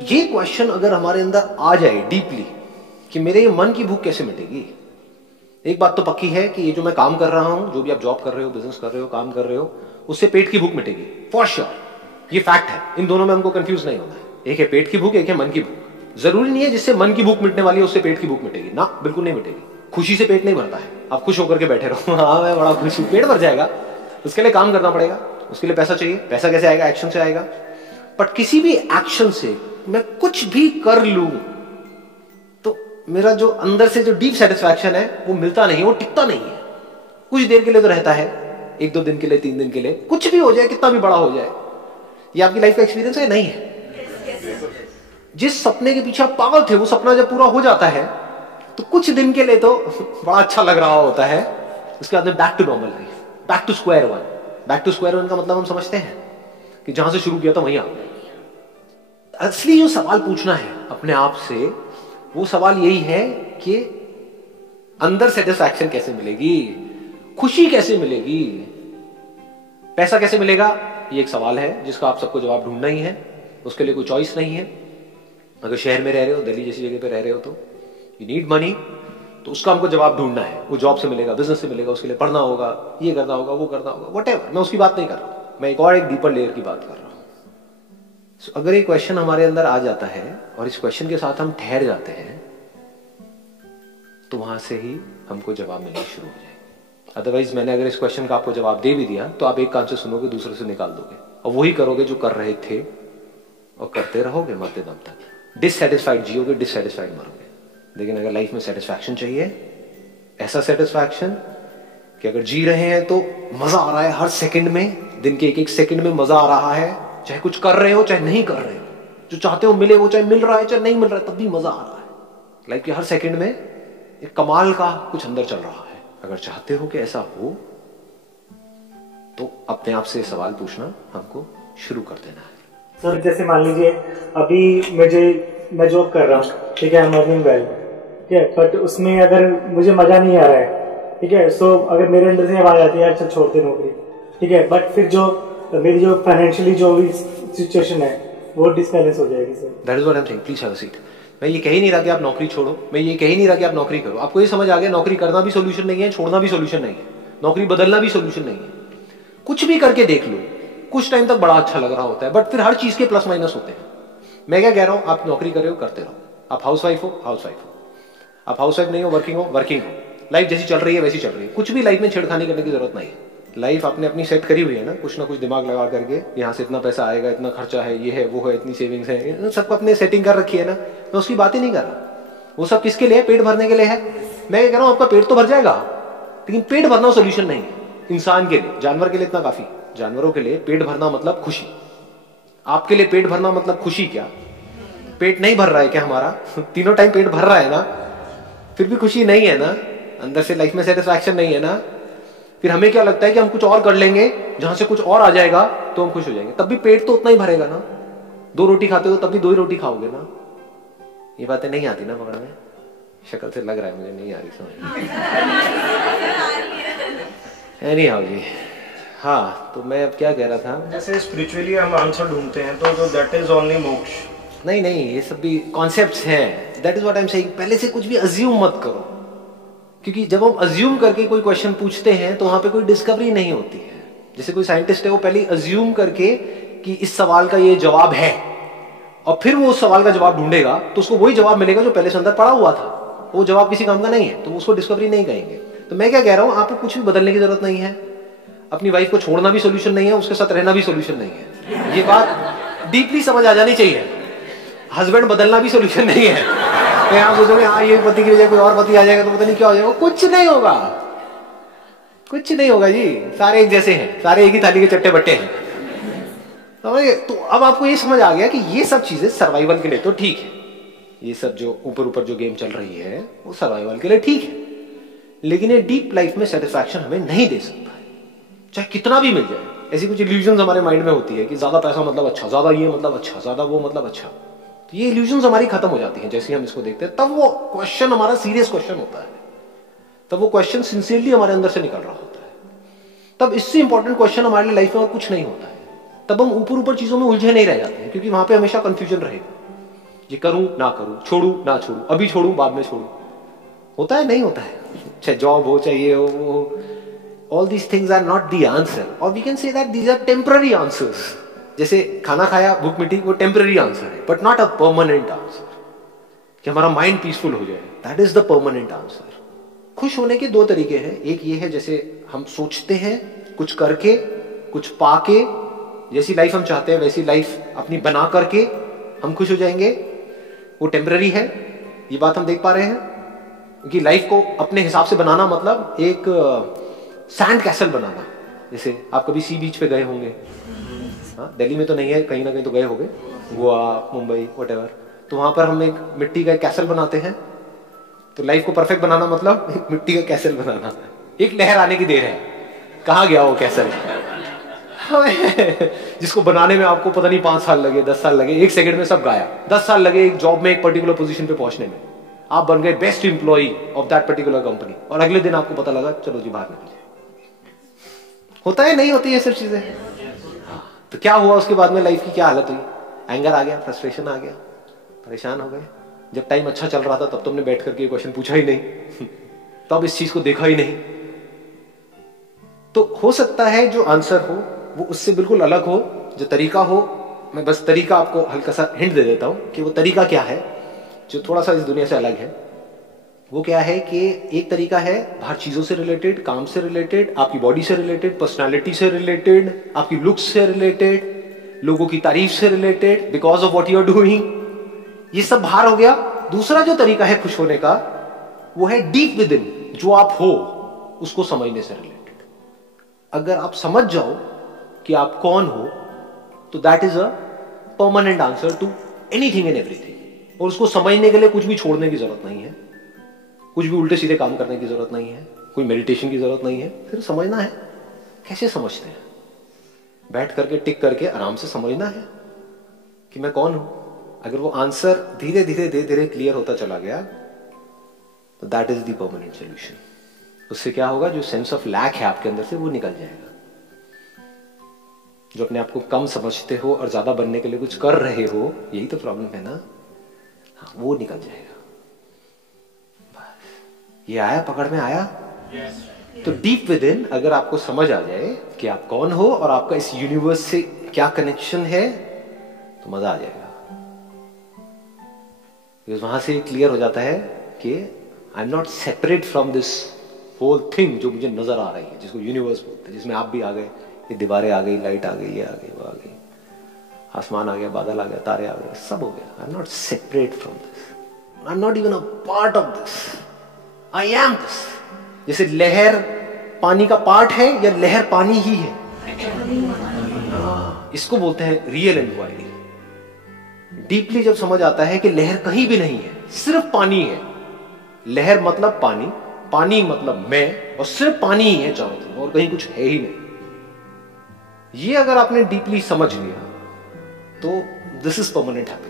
ये क्वेश्चन अगर हमारे अंदर आ जाए डीपली कि मेरे मन की भूख कैसे मिटेगी, एक बात तो पक्की है कि ये जो मैं काम कर रहा हूं, जो भी आप जॉब कर रहे हो, बिजनेस कर रहे हो, काम कर रहे हो, उससे पेट की भूख मिटेगी फॉर श्योर। ये फैक्ट है, इन दोनों में हमको कंफ्यूज नहीं होना है। एक है पेट की भूख, एक है मन की भूख। जरूरी नहीं है जिससे मन की भूख मिटने वाली है उससे पेट की भूख मिटेगी, ना, बिल्कुल नहीं मिटेगी। खुशी से पेट नहीं भरता है, आप खुश होकर के बैठे रहो हाँ मैं बड़ा खुश हूं, पेट भर जाएगा। उसके लिए काम करना पड़ेगा, उसके लिए पैसा चाहिए। पैसा कैसे आएगा? एक्शन से आएगा। बट किसी भी एक्शन से मैं कुछ भी कर लूं तो मेरा जो अंदर से जो डीप सेटिस्फैक्शन है वो मिलता नहीं, वो टिकता नहीं है। कुछ देर के लिए तो रहता है, 1-2 दिन के लिए, 3 दिन के लिए, कुछ भी हो जाए, कितना भी बड़ा हो जाए। ये आपकी लाइफ का एक्सपीरियंस है? नहीं है। जिस सपने के पीछे आप पागल थे वो सपना जब पूरा हो जाता है तो कुछ दिन के लिए तो बड़ा अच्छा लग रहा होता है, उसके बाद में back to normal life, back to square one. Back to square one का मतलब हम समझते हैं कि जहां से शुरू किया था वहीं आ गए। असली जो सवाल पूछना है अपने आप से वो सवाल यही है कि अंदर सेटिस्फैक्शन कैसे मिलेगी, खुशी कैसे मिलेगी, पैसा कैसे मिलेगा। ये एक सवाल है जिसका आप सबको जवाब ढूंढना ही है, उसके लिए कोई चॉइस नहीं है। अगर शहर में रह रहे हो, दिल्ली जैसी जगह पे रह रहे हो तो यू नीड मनी, तो उसका हमको जवाब ढूंढना है। वो जॉब से मिलेगा, बिजनेस से मिलेगा, उसके लिए पढ़ना होगा, ये करना होगा, वो करना होगा, व्हाटएवर। मैं उसकी बात नहीं कर रहा हूं, मैं एक और एक डीपर लेयर की बात कर रहा हूं। अगर ये क्वेश्चन हमारे अंदर आ जाता है और इस क्वेश्चन के साथ हम ठहर जाते हैं तो वहां से ही हमको जवाब मिलना शुरू हो जाएगा। अदरवाइज मैंने अगर इस क्वेश्चन का आपको जवाब दे भी दिया तो आप एक कान से सुनोगे, दूसरे से निकाल दोगे और वही करोगे जो कर रहे थे और करते रहोगे मरते दम तक। डिससेटिस्फाइड जियोगे, डिससेटिस्फाइड मरोगे। लेकिन अगर लाइफ में सेटिस्फैक्शन चाहिए, ऐसा सेटिस्फैक्शन कि अगर जी रहे हैं तो मजा आ रहा है हर सेकंड में, दिन के एक एक सेकंड में मजा आ रहा है, चाहे कुछ कर रहे हो चाहे नहीं कर रहे हो, जो चाहते हो मिले वो चाहे मिल रहा है चाहे नहीं मिल रहा है, तब भी मजा आ रहा है। लाइफ के हर सेकंड में एक कमाल का कुछ अंदर चल रहा है। अगर चाहते हो कि ऐसा हो तो अपने आप से सवाल पूछना हमको शुरू कर देना है। सर जैसे मान लीजिए अभी मैं जॉब कर रहा हूँ, ठीक है, अर्निंग वेल, ठीक है, बट उसमें अगर मुझे मजा नहीं आ रहा है, ठीक है, सो अगर मेरे अंदर से आवाज आती है अच्छा छोड़ दे नौकरी, ठीक है, बट फिर जो मेरी जो फाइनेंशियली जो भी सिचुएशन है वो डिसबैलेंस हो जाएगी sir. That is what I am saying, please have a seat. मैं ये कह ही नहीं रहा कि आप नौकरी छोड़ो, मैं ये कह ही नहीं रहा कि आप नौकरी करो। आपको ये समझ आ गया नौकरी करना भी सोल्यूशन नहीं है, छोड़ना भी सोल्यूशन नहीं है, नौकरी बदलना भी सोल्यूशन नहीं है। कुछ भी करके देख लो, कुछ टाइम तक बड़ा अच्छा लग रहा होता है, बट फिर हर चीज के प्लस माइनस होते हैं। मैं क्या कह रहा हूं, आप नौकरी कर रहे हो करते रहो, आप हाउसवाइफ हो हाउसवाइफ हो, आप हाउसवाइफ नहीं हो वर्किंग हो वर्किंग हो, लाइफ जैसी चल रही है वैसी चल रही है। कुछ भी लाइफ में छेड़खानी करने की जरूरत नहीं है। लाइफ आपने अपनी सेट करी हुई है ना कुछ दिमाग लगा करके, यहाँ से इतना पैसा आएगा, इतना खर्चा है, ये है वो है, इतनी सेविंग्स है, सबको अपने सेटिंग कर रखी है ना। मैं उसकी बात ही नहीं कर रहा। वो सब किसके लिए? पेट भरने के लिए है। मैं कह रहा हूं आपका पेट तो भर जाएगा लेकिन पेट भरना सोल्यूशन नहीं है इंसान के लिए। जानवर के लिए इतना काफी, जानवरों के लिए पेट भरना मतलब खुशी। आपके लिए पेट भरना मतलब खुशी क्या? पेट नहीं भर रहा है क्या हमारा? तीनों टाइम पेट भर रहा है ना, फिर भी खुशी नहीं है ना, अंदर से लाइफ में सेटिस्फैक्शन नहीं है ना। फिर हमें क्या लगता है कि हम कुछ और कर लेंगे, जहां से कुछ और आ जाएगा तो हम खुश हो जाएंगे, तब भी पेट तो उतना ही भरेगा ना। 2 रोटी खाते हो तब भी 2 ही रोटी खाओगे ना। ये बातें नहीं आती ना पकड़ में, शक्ल से लग रहा है मुझे नहीं आ रही समझ। एनीहाउ जी, हाँ, तो मैं अब क्या कह रहा था, जैसे स्पिरिचुअली हम आंसर ढूंढते हैं तो दैट इज ओनली मोक्ष। नहीं नहीं, ये सब भी कॉन्सेप्ट्स हैं। That is what I am saying. पहले से कुछ भी अज्यूम मत करो, क्योंकि जब हम अज्यूम करके कोई क्वेश्चन पूछते हैं तो वहां पे कोई डिस्कवरी नहीं होती है। जैसे कोई साइंटिस्ट है वो पहले अज्यूम करके कि इस सवाल का ये जवाब है और फिर वो उस सवाल का जवाब ढूंढेगा तो उसको वही जवाब मिलेगा जो पहले से अंदर पड़ा हुआ था। वो जवाब किसी काम का नहीं है तो उसको डिस्कवरी नहीं कहेंगे। तो मैं क्या कह रहा हूं, आपको कुछ भी बदलने की जरूरत नहीं है। अपनी वाइफ को छोड़ना भी सोल्यूशन नहीं है, उसके साथ रहना भी सोल्यूशन नहीं है। ये बात डीपली समझ आ जानी चाहिए। हस्बैंड बदलना भी सोल्यूशन नहीं है। आप सोचोगे हाँ ये पति की वजह कोई और पति आ जाएगा तो पता नहीं क्या हो जाएगा, कुछ नहीं होगा, कुछ नहीं होगा जी। सारे एक जैसे हैं, सारे एक ही थाली के चट्टे बट्टे हैं। तो अब आपको ये समझ आ गया कि ये सब चीजें सर्वाइवल के लिए तो ठीक है। ये सब जो ऊपर ऊपर जो गेम चल रही है वो सर्वाइवल के लिए ठीक है, लेकिन ये डीप लाइफ में सेटिस्फैक्शन हमें नहीं दे सकता है, चाहे कितना भी मिल जाए। ऐसी कुछ इल्यूजन हमारे माइंड में होती है कि ज्यादा पैसा मतलब अच्छा, ज्यादा ये मतलब अच्छा, ज्यादा वो मतलब अच्छा। तो ये इल्यूजन्स हमारी खत्म हो जाती हैं जैसे हम इसको देखते हैं। तब वो क्वेश्चन हमारा सीरियस क्वेश्चन होता है, तब वो क्वेश्चन सिंसियरली हमारे अंदर से निकल रहा होता है। तब इससे इंपॉर्टेंट क्वेश्चन हमारे लिए लाइफ में और कुछ नहीं होता है। तब हम ऊपर ऊपर चीजों में उलझे नहीं रह जाते हैं, क्योंकि वहां पे हमेशा कंफ्यूजन रहेगा। ये करूं ना करूं, छोड़ूं ना छोड़ूं, अभी छोड़ूं बाद में छोड़ूं, होता है नहीं होता है? चाहे जॉब हो चाहे ये हो, all these things are not the answer, or we can say that these are temporary answers. जैसे खाना खाया भूख मिटी, वो टेम्पररी आंसर है, but not a permanent answer कि हमारा माइंड पीसफुल हो जाए। That is the permanent answer. खुश होने के दो तरीके हैं, एक ये है जैसे हम सोचते हैं कुछ करके कुछ पाके, जैसी लाइफ हम चाहते हैं वैसी लाइफ अपनी बना करके हम खुश हो जाएंगे, वो टेम्पररी है, ये बात हम देख पा रहे हैं। क्योंकि लाइफ को अपने हिसाब से बनाना मतलब एक सैंड कैसल बनाना। जैसे आप कभी सी बीच पे गए होंगे, हाँ दिल्ली में तो नहीं है, कहीं ना कहीं तो गए होंगे, गोवा मुंबई व्हाटएवर, तो वहां पर हम एक मिट्टी का कैसल बनाते हैं। तो लाइफ को परफेक्ट बनाना मतलब मिट्टी का कैसल बनाना। एक लहर आने की देर है, कहाँ गया वो कैसल जिसको बनाने में आपको पता नहीं 5 साल लगे 10 साल लगे, 1 सेकंड में सब गाया। 10 साल लगे एक जॉब में एक पर्टिकुलर पोजीशन पे पहुंचने में, आप बन गए best employee of that particular company, और अगले दिन आपको पता लगा चलो जी बाहर निकल। होता है नहीं होती ये सब चीजें? तो क्या हुआ उसके बाद में, लाइफ की क्या हालत हुई? एंगर आ गया, फ्रस्ट्रेशन आ गया, परेशान हो गए। जब टाइम अच्छा चल रहा था तब तुमने बैठ करके क्वेश्चन पूछा ही नहीं तब इस चीज को देखा ही नहीं। तो हो सकता है जो आंसर हो वो उससे बिल्कुल अलग हो, जो तरीका हो। मैं बस तरीका आपको हल्का सा हिंट दे देता हूं कि वो तरीका क्या है जो थोड़ा सा इस दुनिया से अलग है। वो क्या है कि एक तरीका है बाहर चीजों से रिलेटेड, काम से रिलेटेड, आपकी बॉडी से रिलेटेड, पर्सनालिटी से रिलेटेड, आपकी लुक्स से रिलेटेड, लोगों की तारीफ से related, because of what you are doing, ये सब बाहर हो गया। दूसरा जो तरीका है खुश होने का वो है डीप विद इन, जो आप हो उसको समझने से रिलेटेड। अगर आप समझ जाओ कि आप कौन हो तो that is a permanent answer to anything and everything. और उसको समझने के लिए कुछ भी छोड़ने की जरूरत नहीं है, कुछ भी उल्टे सीधे काम करने की जरूरत नहीं है, कोई मेडिटेशन की जरूरत नहीं है। फिर समझना है। कैसे समझते हैं? बैठ करके टिक करके आराम से समझना है कि मैं कौन हूं। अगर वो आंसर धीरे धीरे धीरे धीरे क्लियर होता चला गया तो that is the permanent solution. उससे क्या होगा, जो सेंस ऑफ लैक है आपके अंदर से वो निकल जाएगा। जो अपने आप को कम समझते हो और ज्यादा बनने के लिए कुछ कर रहे हो, यही तो प्रॉब्लम है ना, हाँ, वो निकल जाएगा। बस ये आया, पकड़ में आया। तो डीप विद इन अगर आपको समझ आ जाए कि आप कौन हो और आपका इस यूनिवर्स से क्या कनेक्शन है तो मजा आ जाएगा। वहां से क्लियर हो जाता है कि I am not separate from this whole thing जो मुझे नजर आ रही है, जिसको यूनिवर्स बोलते हैं, जिसमें आप भी आ गए, ये दीवारें आ गई, लाइट आ गई, ये आ गई, वो आ गई, आसमान आ गया, बादल आ गया, तारे आ गए, सब हो गया। आई am not separate from this, I am not even a part of this, I am this. जैसे लहर पानी का पार्ट है या लहर पानी ही है, इसको बोलते हैं रियल इंक्वायरी। डीपली जब समझ आता है कि लहर कहीं भी नहीं है, सिर्फ पानी है। लहर मतलब पानी, पानी मतलब मैं, और सिर्फ पानी ही है चारों तरफ और कहीं कुछ है ही नहीं। ये अगर आपने डीपली समझ लिया तो दिस इज परमानेंट हैप्पीनेस।